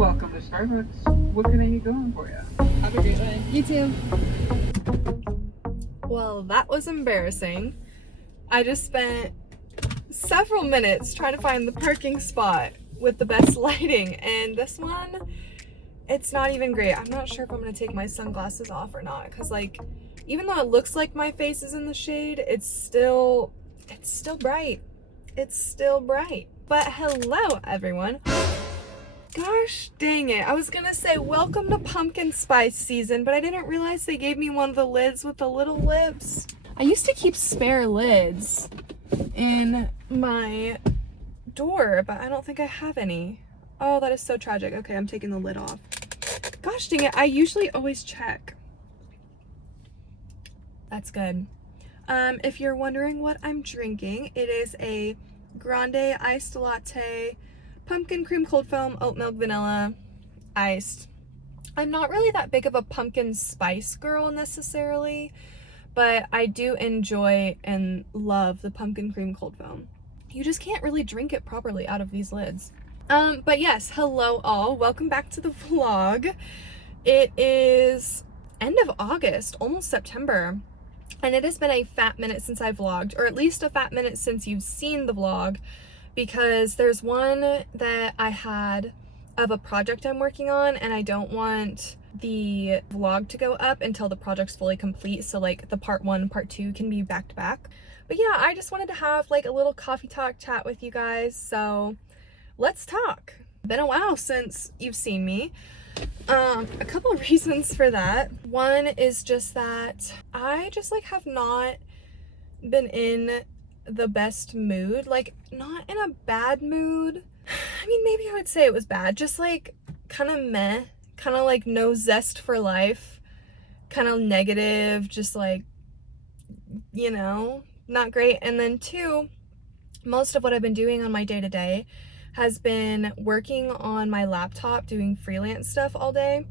Welcome to Starbucks. What can I get going for you? Have a great day. You too. Well, that was embarrassing. I just spent several minutes trying to find the parking spot with the best lighting, and this one, it's not even great. I'm not sure if I'm gonna take my sunglasses off or not, because like, even though it looks like my face is in the shade, it's still bright. It's still bright. But hello, everyone. Gosh dang it. I was gonna say welcome to pumpkin spice season, but I didn't realize they gave me one of the lids with the little lips. I used to keep spare lids in my door, but I don't think I have any. Oh, that is so tragic. Okay, I'm taking the lid off. Gosh dang it. I usually always check. That's good. If you're wondering what I'm drinking, it is a grande iced latte, pumpkin cream cold foam, oat milk vanilla, iced. I'm not really that big of a pumpkin spice girl necessarily, but I do enjoy and love the pumpkin cream cold foam. You just can't really drink it properly out of these lids. But yes, hello all. Welcome back to the vlog. It is end of August, almost September. And it has been a fat minute since I vlogged, or at least a fat minute since you've seen the vlog, because there's one that I had of a project I'm working on, and I don't want the vlog to go up until the project's fully complete, so like the part 1, part 2 can be back to back. But yeah, I just wanted to have like a little coffee talk chat with you guys, so let's talk. Been a while since you've seen me. A couple of reasons for that. One is just that I just like have not been in the best mood, like not in a bad mood. I mean, maybe I would say it was bad, just like kind of meh, kind of like no zest for life, kind of negative, just like, you know, not great. And then 2, most of what I've been doing on my day-to-day has been working on my laptop doing freelance stuff all day.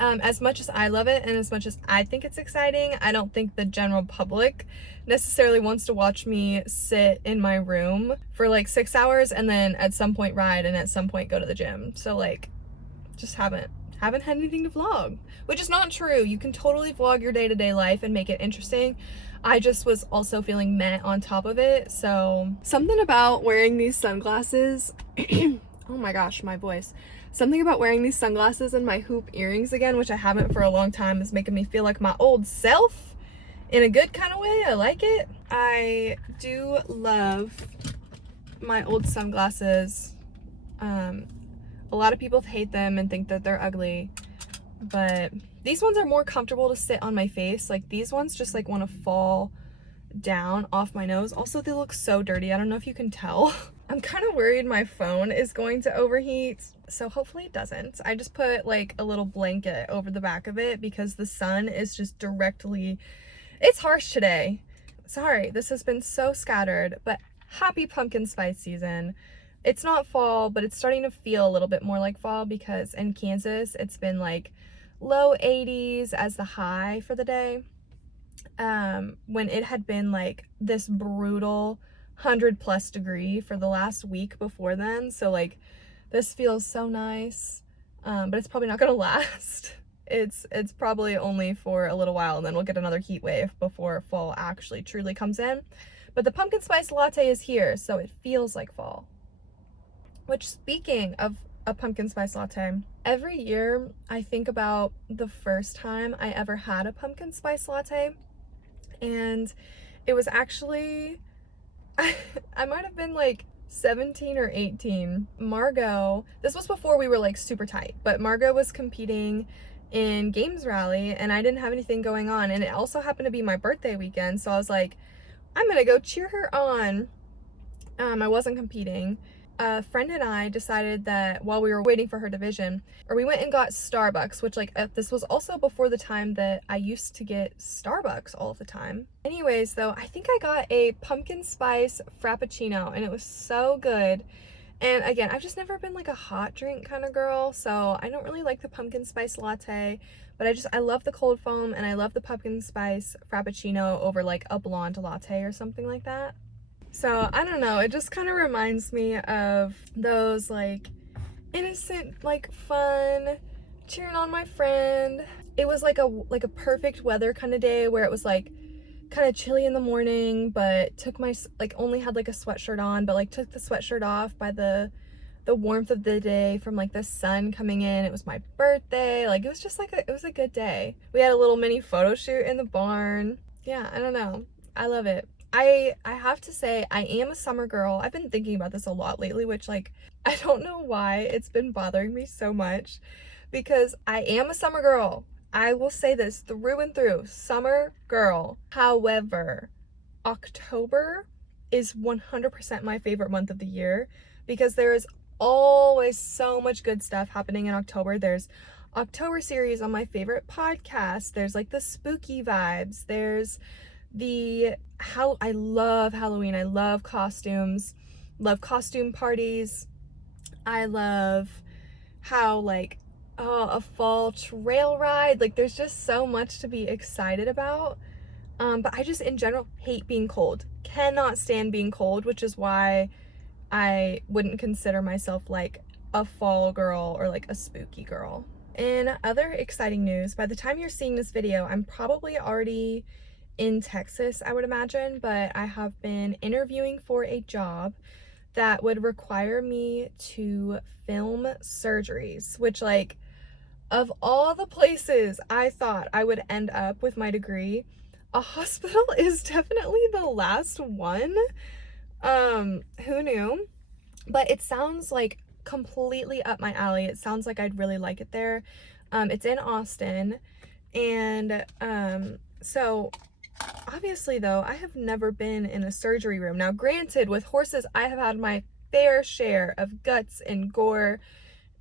As much as I love it and as much as I think it's exciting, I don't think the general public necessarily wants to watch me sit in my room for like 6 hours and then at some point ride and at some point go to the gym. So like, just haven't had anything to vlog, which is not true. You can totally vlog your day-to-day life and make it interesting. I just was also feeling meh on top of it. So something about wearing these sunglasses, oh my gosh, my voice. Something about wearing these sunglasses and my hoop earrings again, which I haven't for a long time, is making me feel like my old self in a good kind of way. I like it. I do love my old sunglasses. A lot of people hate them and think that they're ugly, but these ones are more comfortable to sit on my face. Like these ones just like want to fall down off my nose. Also, they look so dirty. I don't know if you can tell. I'm kind of worried my phone is going to overheat, so hopefully it doesn't. I just put like a little blanket over the back of it because the sun is just directly, it's harsh today. Sorry, this has been so scattered, but happy pumpkin spice season. It's not fall, but it's starting to feel a little bit more like fall because in Kansas, it's been like low 80s as the high for the day. When it had been like this brutal 100+ degree for the last week before then. So like this feels so nice, but it's probably not gonna last. It's probably only for a little while and then we'll get another heat wave before fall actually truly comes in. But the pumpkin spice latte is here, so it feels like fall. Which, speaking of a pumpkin spice latte, every year I think about the first time I ever had a pumpkin spice latte, and it was actually, I might have been like 17 or 18. Margot, this was before we were like super tight, but Margot was competing in Games Rally and I didn't have anything going on, and it also happened to be my birthday weekend, so I was like, I'm gonna go cheer her on. I wasn't competing. A friend and I decided that while we were waiting for her division, or we went and got Starbucks, which like this was also before the time that I used to get Starbucks all of the time. Anyways, though, I think I got a pumpkin spice frappuccino and it was so good. And again, I've just never been like a hot drink kind of girl, so I don't really like the pumpkin spice latte, but I love the cold foam and I love the pumpkin spice frappuccino over like a blonde latte or something like that. So I don't know, it just kind of reminds me of those like innocent, like fun, cheering on my friend. It was like a perfect weather kind of day where it was like kind of chilly in the morning, but took my like only had like a sweatshirt on, but like took the sweatshirt off by the warmth of the day from like the sun coming in. It was my birthday. Like it was just like it was a good day. We had a little mini photo shoot in the barn. Yeah, I don't know. I love it. I have to say I am a summer girl. I've been thinking about this a lot lately, which like I don't know why it's been bothering me so much because I am a summer girl. I will say this through and through, summer girl. However, October is 100% my favorite month of the year because there is always so much good stuff happening in October. There's October series on my favorite podcast. There's like the spooky vibes. There's how I love Halloween. I love costumes, love costume parties. I love how like a fall trail ride. Like there's just so much to be excited about. But I just in general hate being cold. Cannot stand being cold, which is why I wouldn't consider myself like a fall girl or like a spooky girl. In other exciting news, by the time you're seeing this video, I'm probably already in Texas, I would imagine, but I have been interviewing for a job that would require me to film surgeries, which like of all the places I thought I would end up with my degree, a hospital is definitely the last one. Who knew? But it sounds like completely up my alley. It sounds like I'd really like it there. It's in Austin. And so obviously though, I have never been in a surgery room. Now granted, with horses, I have had my fair share of guts and gore,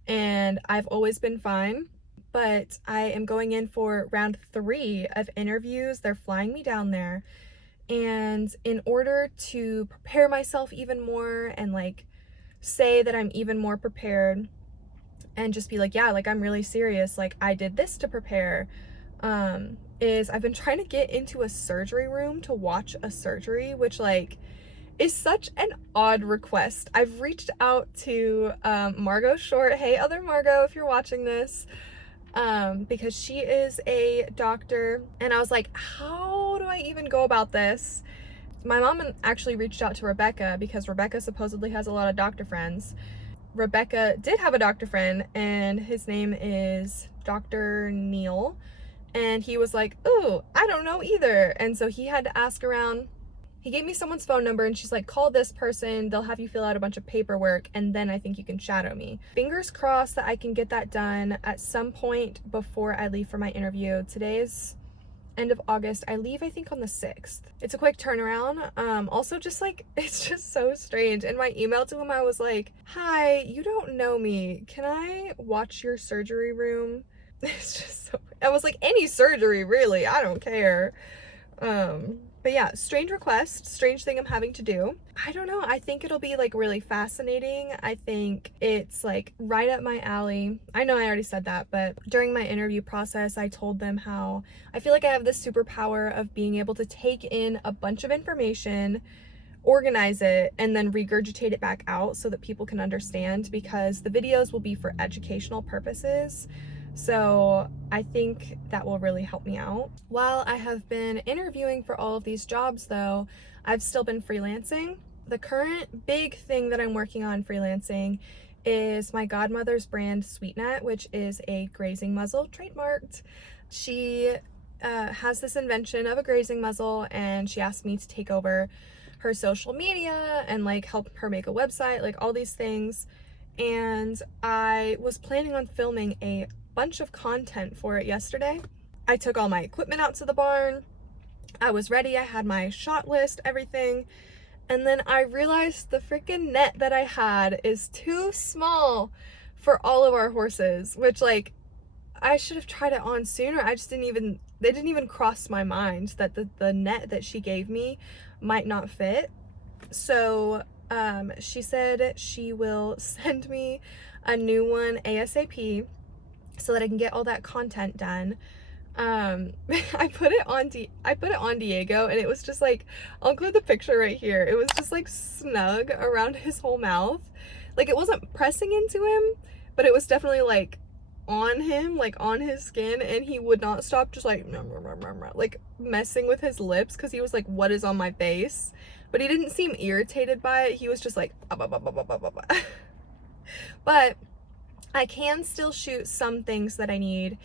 and I've always been fine. But I am going in for round 3 of interviews. They're flying me down there. And in order to prepare myself even more and like say that I'm even more prepared and just be like, yeah, like I'm really serious, like I did this to prepare, is I've been trying to get into a surgery room to watch a surgery, which like is such an odd request. I've reached out to Margot Short. Hey, other Margot, if you're watching this, because she is a doctor, and I was like, how do I even go about this? My mom actually reached out to Rebecca because Rebecca supposedly has a lot of doctor friends. Rebecca did have a doctor friend, and his name is Dr. Neil, and he was like, ooh, I don't know either. And so he had to ask around. He gave me someone's phone number and she's like, call this person, they'll have you fill out a bunch of paperwork, and then I think you can shadow me. Fingers crossed that I can get that done at some point before I leave for my interview. Today is end of August. I leave I think on the 6th. It's a quick turnaround. Also just like, it's just so strange. In my email to him, I was like, hi, you don't know me. Can I watch your surgery room? It's just so, I was like, any surgery really, I don't care. But yeah, strange request, strange thing I'm having to do. I don't know, I think it'll be like really fascinating. I think it's like right up my alley. I know I already said that, but during my interview process, I told them how I feel like I have this superpower of being able to take in a bunch of information, organize it, and then regurgitate it back out so that people can understand, because the videos will be for educational purposes. So I think that will really help me out. While I have been interviewing for all of these jobs though, I've still been freelancing. The current big thing that I'm working on freelancing is my godmother's brand Sweetnet, which is a grazing muzzle trademarked. She has this invention of a grazing muzzle, and she asked me to take over her social media and like help her make a website, like all these things. And I was planning on filming a bunch of content for it yesterday. I took all my equipment out to the barn. I was ready. I had my shot list, everything. And then I realized the freaking net that I had is too small for all of our horses, which like I should have tried it on sooner. I just they didn't even cross my mind that the net that she gave me might not fit. So she said she will send me a new one ASAP so that I can get all that content done. I put it on Diego, and it was just like, I'll include the picture right here. It was just like snug around his whole mouth. Like it wasn't pressing into him, but it was definitely like on him, like on his skin, and he would not stop just like messing with his lips because he was like, what is on my face? But he didn't seem irritated by it. He was just like but I can still shoot some things that I need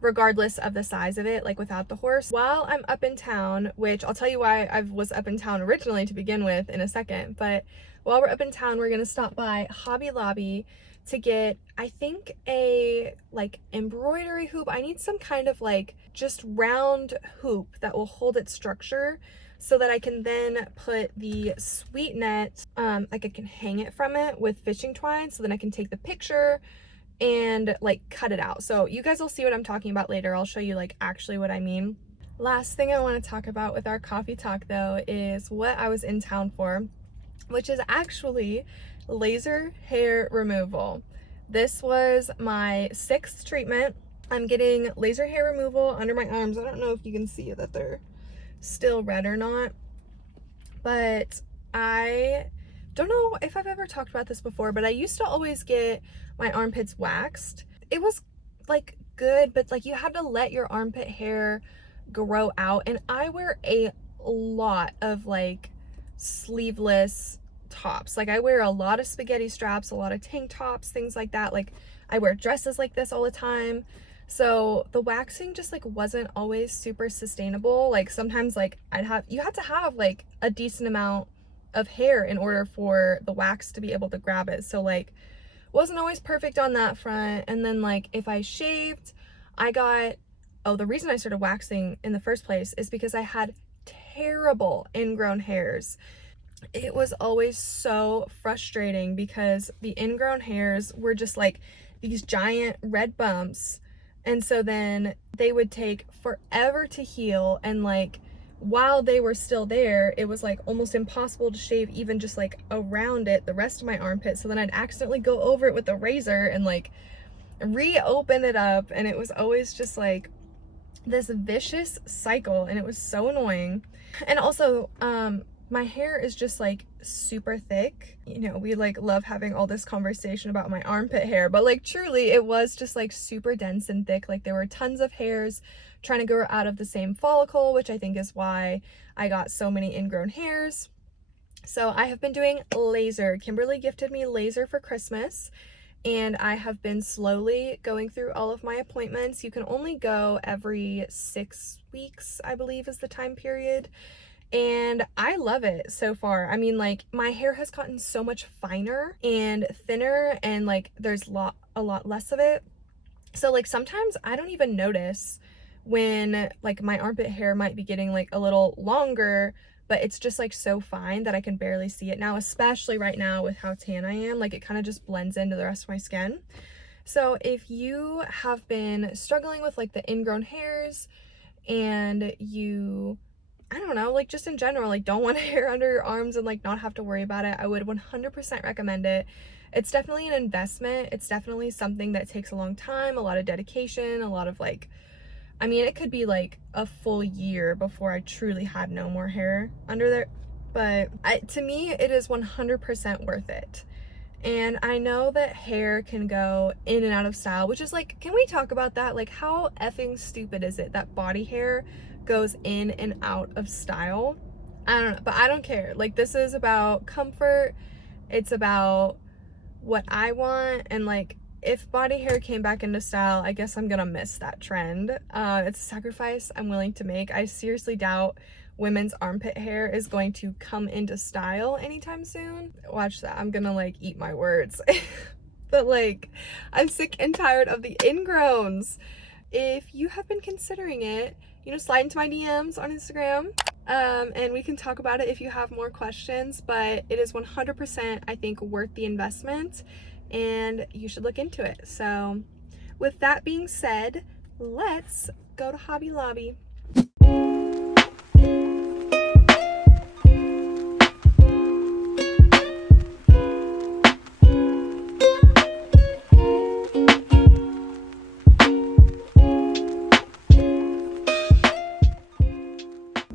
regardless of the size of it, like without the horse. While I'm up in town, which I'll tell you why I was up in town originally to begin with in a second, but while we're up in town, we're gonna stop by Hobby Lobby to get, I think, a like embroidery hoop. I need some kind of like just round hoop that will hold its structure so that I can then put the sweet net, like I can hang it from it with fishing twine, so then I can take the picture and like cut it out. So you guys will see what I'm talking about later. I'll show you like actually what I mean. Last thing I want to talk about with our coffee talk though is what I was in town for, which is actually laser hair removal. This was my 6th treatment. I'm getting laser hair removal under my arms. I don't know if you can see that they're still red or not, but I don't know if I've ever talked about this before, but I used to always get my armpits waxed. It was like good, but like you had to let your armpit hair grow out, and I wear a lot of like sleeveless tops. Like I wear a lot of spaghetti straps, a lot of tank tops, things like that. Like I wear dresses like this all the time. So the waxing just like wasn't always super sustainable. Like sometimes like you had to have like a decent amount of hair in order for the wax to be able to grab it. So like wasn't always perfect on that front. And then like if I shaved, the reason I started waxing in the first place is because I had terrible ingrown hairs. It was always so frustrating because the ingrown hairs were just like these giant red bumps, and so then they would take forever to heal, and like while they were still there, it was like almost impossible to shave even just like around it, the rest of my armpit. So then I'd accidentally go over it with a razor and like reopen it up, and it was always just like this vicious cycle, and it was so annoying. And also my hair is just like super thick. You know, we like love having all this conversation about my armpit hair, but like truly it was just like super dense and thick. Like there were tons of hairs trying to grow out of the same follicle, which I think is why I got so many ingrown hairs. So I have been doing laser. Kimberly gifted me laser for Christmas, and I have been slowly going through all of my appointments. You can only go every 6 weeks, I believe is the time period. And I love it so far. I mean, like my hair has gotten so much finer and thinner, and like there's a lot less of it. So like sometimes I don't even notice when like my armpit hair might be getting like a little longer, but it's just like so fine that I can barely see it now, especially right now with how tan I am. Like it kind of just blends into the rest of my skin. So if you have been struggling with like the ingrown hairs, and you, I don't know, like just in general, like don't want hair under your arms and like not have to worry about it, I would 100% recommend it. It's definitely an investment. It's definitely something that takes a long time, a lot of dedication, a lot of like, I mean, it could be like a full year before I truly had no more hair under there, but to me, it is 100% worth it. And I know that hair can go in and out of style, which is like, can we talk about that? Like how effing stupid is it that body hair goes in and out of style? I don't know, but I don't care. Like this is about comfort. It's about what I want, and like if body hair came back into style, I guess I'm gonna miss that trend. It's a sacrifice I'm willing to make. I seriously doubt women's armpit hair is going to come into style anytime soon. Watch that. I'm gonna like eat my words. But like, I'm sick and tired of the ingrowns. If you have been considering it, you know, slide into my DMs on Instagram, and we can talk about it if you have more questions. But it is 100%, I think, worth the investment, and you should look into it. So with that being said, let's go to Hobby Lobby.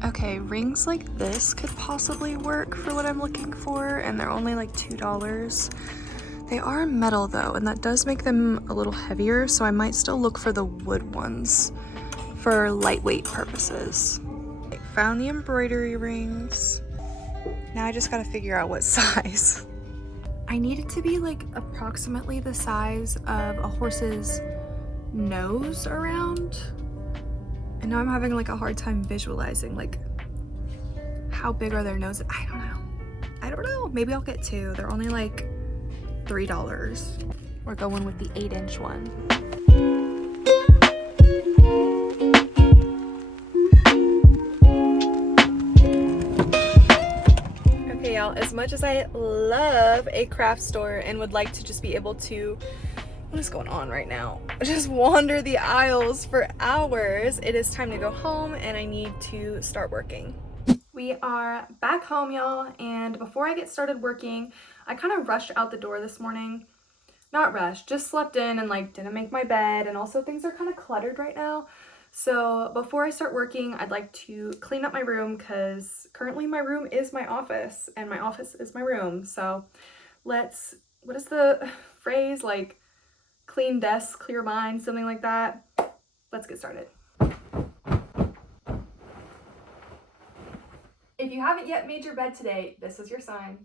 Okay, rings like this could possibly work for what I'm looking for, and they're only like $2. They are metal though, and that does make them a little heavier, so I might still look for the wood ones for lightweight purposes. I found the embroidery rings. Now I just gotta figure out what size. I need it to be like approximately the size of a horse's nose around. And now I'm having like a hard time visualizing like how big are their noses. I don't know. Maybe I'll get two. They're only like $3. We're going with the 8-inch one. Okay, y'all, as much as I love a craft store and would like to just be able to, what is going on right now? Just wander the aisles for hours, it is time to go home and I need to start working. We are back home, y'all, and before I get started working, I kind of rushed out the door this morning. Not rushed, just slept in and like didn't make my bed, and also things are kind of cluttered right now. So before I start working, I'd like to clean up my room because currently my room is my office and my office is my room. So let's, what is the phrase? Like clean desk, clear mind, something like that. Let's get started. If you haven't yet made your bed today, this is your sign.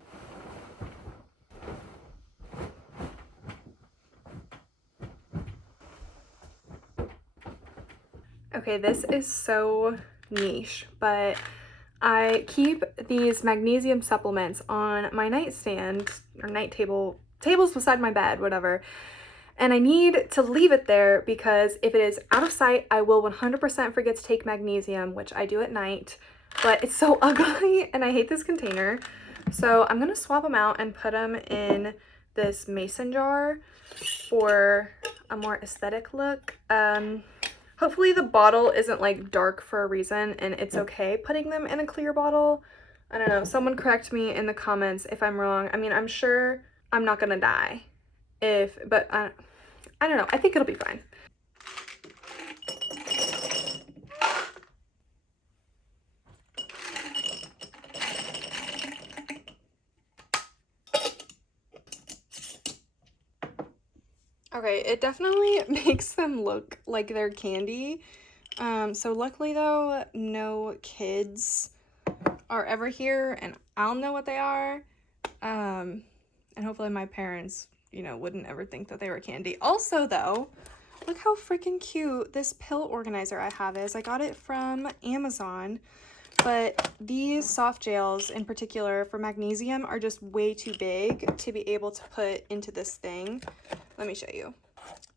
Okay, this is so niche, but I keep these magnesium supplements on my nightstand or night table, tables beside my bed, whatever. And I need to leave it there because if it is out of sight, I will 100% forget to take magnesium, which I do at night. But it's so ugly and I hate this container. So I'm gonna swap them out and put them in this mason jar for a more aesthetic look. Hopefully the bottle isn't like dark for a reason and it's okay putting them in a clear bottle. I don't know, someone correct me in the comments if I'm wrong. I mean, I'm sure I'm not gonna die but I don't know, I think it'll be fine. Okay, it definitely makes them look like they're candy. So luckily though, no kids are ever here and I'll know what they are. And hopefully my parents, you know, wouldn't ever think that they were candy. Also though, look how freaking cute this pill organizer I have is. I got it from Amazon, but these soft gels in particular for magnesium are just way too big to be able to put into this thing. Let me show you.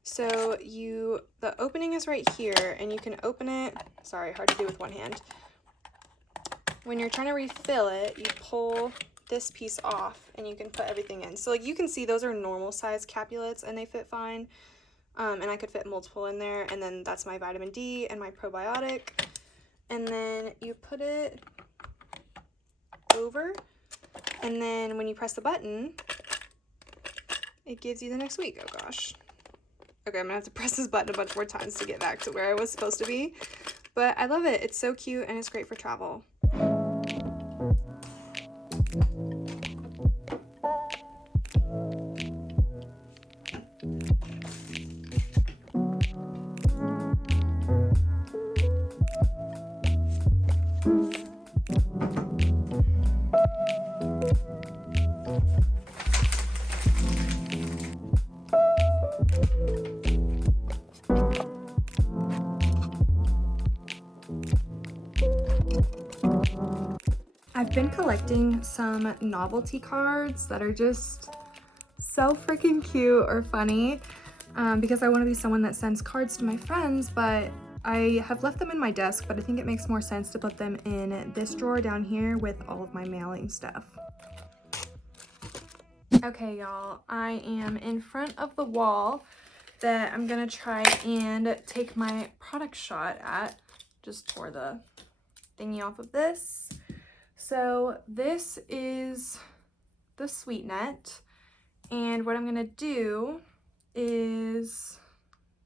So the opening is right here and you can open it, sorry, hard to do with one hand. When you're trying to refill it, you pull this piece off and you can put everything in. So like you can see those are normal size capulets and they fit fine. And I could fit multiple in there, and then that's my vitamin D and my probiotic. And then you put it over, and then when you press the button, it gives you the next week. Oh gosh. Okay, I'm gonna have to press this button a bunch more times to get back to where I was supposed to be. But I love it. It's so cute and it's great for travel. I've been collecting some novelty cards that are just so freaking cute or funny because I want to be someone that sends cards to my friends, but I have left them in my desk, but I think it makes more sense to put them in this drawer down here with all of my mailing stuff. Okay, y'all, I am in front of the wall that I'm gonna try and take my product shot at. Just tore the thingy off of this. So this is the sweet net, and what I'm gonna do is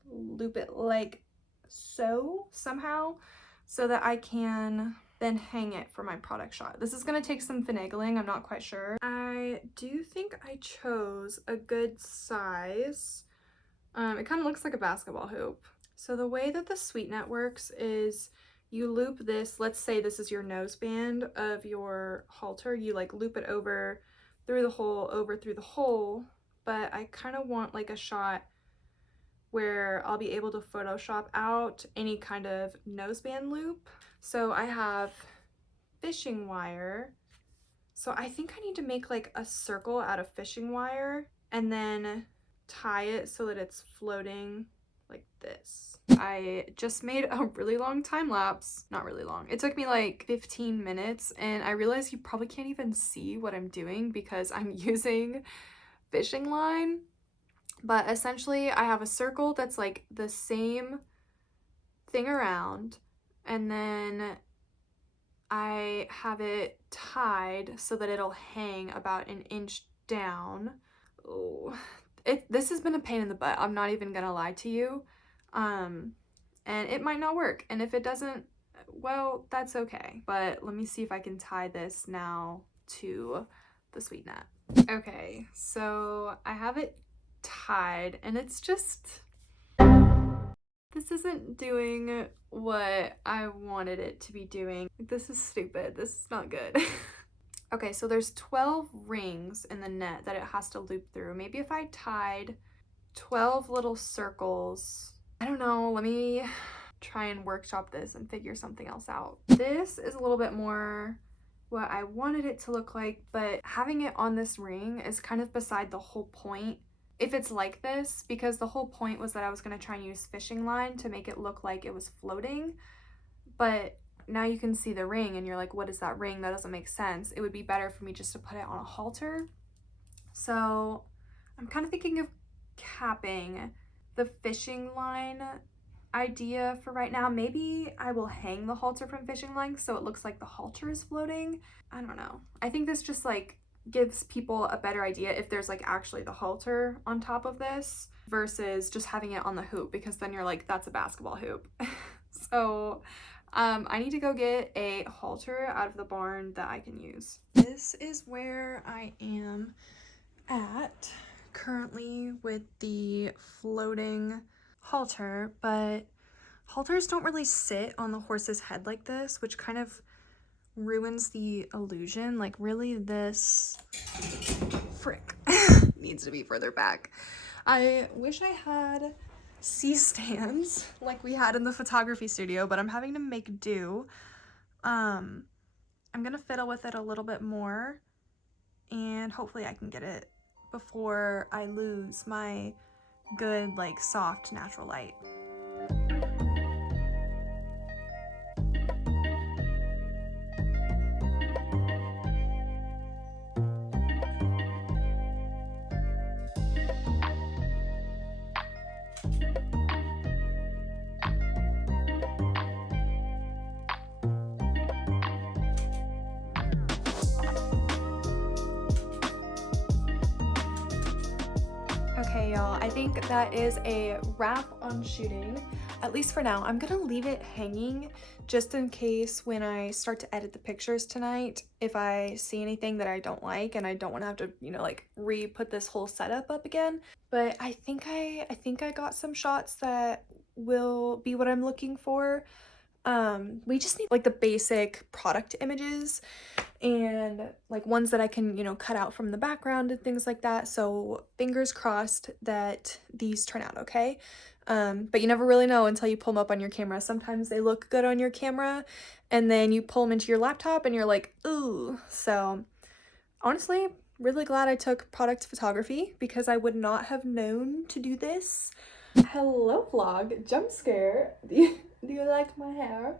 loop it like so somehow so that I can then hang it for my product shot. This is gonna take some finagling, I'm not quite sure. I do think I chose a good size. It kind of looks like a basketball hoop. So the way that the sweet net works is you loop this, let's say this is your nose band of your halter, you like loop it over through the hole, over through the hole, but I kind of want like a shot where I'll be able to Photoshop out any kind of noseband loop. So I have fishing wire. So I think I need to make like a circle out of fishing wire and then tie it so that it's floating like this. I just made a really long time lapse. Not really long. It took me like 15 minutes and I realized you probably can't even see what I'm doing because I'm using fishing line. But essentially I have a circle that's like the same thing around, and then I have it tied so that it'll hang about an inch down. Oh, this has been a pain in the butt, I'm not even gonna lie to you. And it might not work, and if it doesn't, well, that's okay. But let me see if I can tie this now to the sweet net. Okay, so I have it tied and it's just, this isn't doing what I wanted it to be doing. This is stupid. This is not good. Okay, so there's 12 rings in the net that it has to loop through. Maybe if I tied 12 little circles, I don't know, let me try and workshop this and figure something else out. This is a little bit more what I wanted it to look like, but having it on this ring is kind of beside the whole point if it's like this, because the whole point was that I was going to try and use fishing line to make it look like it was floating. But now you can see the ring and you're like, what is that ring? That doesn't make sense. It would be better for me just to put it on a halter. So I'm kind of thinking of capping the fishing line idea for right now. Maybe I will hang the halter from fishing line so it looks like the halter is floating. I don't know. I think this just like gives people a better idea if there's like actually the halter on top of this versus just having it on the hoop, because then you're like, that's a basketball hoop. So I need to go get a halter out of the barn that I can use. This is where I am at currently with the floating halter, but halters don't really sit on the horse's head like this, which kind of ruins the illusion. Like really this frick needs to be further back. I wish I had C-stands like we had in the photography studio, but I'm having to make do. I'm gonna fiddle with it a little bit more and hopefully I can get it before I lose my good like soft natural light. Okay, y'all, I think that is a wrap on shooting, at least for now. I'm gonna leave it hanging just in case when I start to edit the pictures tonight, if I see anything that I don't like and I don't want to have to, you know, like re-put this whole setup up again. But I think I got some shots that will be what I'm looking for. We just need like the basic product images and like ones that I can, you know, cut out from the background and things like that. So fingers crossed that these turn out okay. But you never really know until you pull them up on your camera. Sometimes they look good on your camera and then you pull them into your laptop and you're like, ooh. So honestly, really glad I took product photography because I would not have known to do this. Hello vlog, jump scare. Do you like my hair?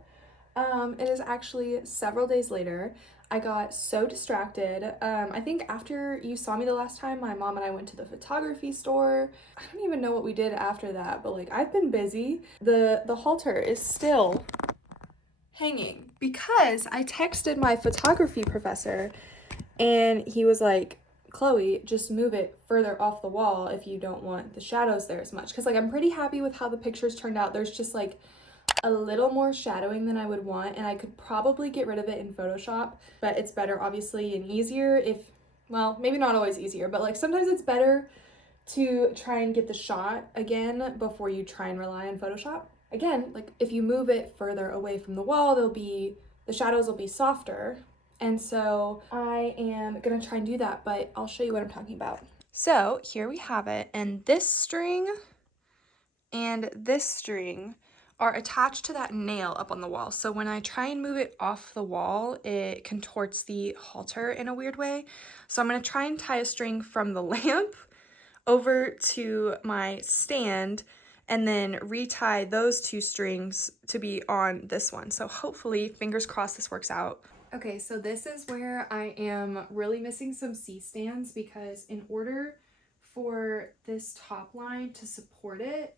It is actually several days later. I got so distracted. I think after you saw me the last time, my mom and I went to the photography store. I don't even know what we did after that, but like I've been busy. The halter is still hanging because I texted my photography professor and he was like, Chloe, just move it further off the wall if you don't want the shadows there as much. Because like I'm pretty happy with how the pictures turned out. There's just like a little more shadowing than I would want, and I could probably get rid of it in Photoshop, but it's better obviously and easier if, well, maybe not always easier, but like sometimes it's better to try and get the shot again before you try and rely on Photoshop. Again, like if you move it further away from the wall, the shadows will be softer. And so I am gonna try and do that, but I'll show you what I'm talking about. So here we have it, and this string and this string are attached to that nail up on the wall. So when I try and move it off the wall, it contorts the halter in a weird way. So I'm gonna try and tie a string from the lamp over to my stand and then retie those two strings to be on this one. So hopefully, fingers crossed, this works out. Okay, so this is where I am really missing some C-stands because in order for this top line to support it,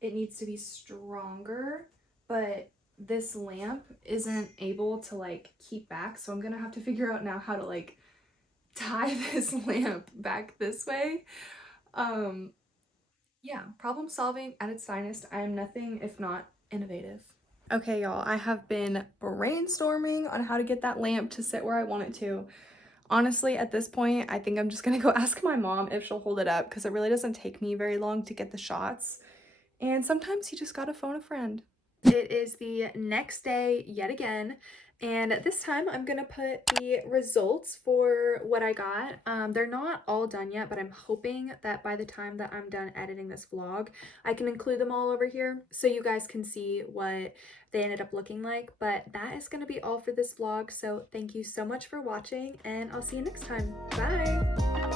it needs to be stronger, but this lamp isn't able to like keep back. So I'm gonna have to figure out now how to like tie this lamp back this way. Yeah, problem solving at its finest. I am nothing if not innovative. Okay, y'all, I have been brainstorming on how to get that lamp to sit where I want it to. Honestly, at this point, I think I'm just gonna go ask my mom if she'll hold it up because it really doesn't take me very long to get the shots. And sometimes you just gotta phone a friend. It is the next day yet again, and this time I'm gonna put the results for what I got. They're not all done yet, but I'm hoping that by the time that I'm done editing this vlog, I can include them all over here so you guys can see what they ended up looking like. But that is gonna be all for this vlog, so thank you so much for watching, and I'll see you next time. Bye!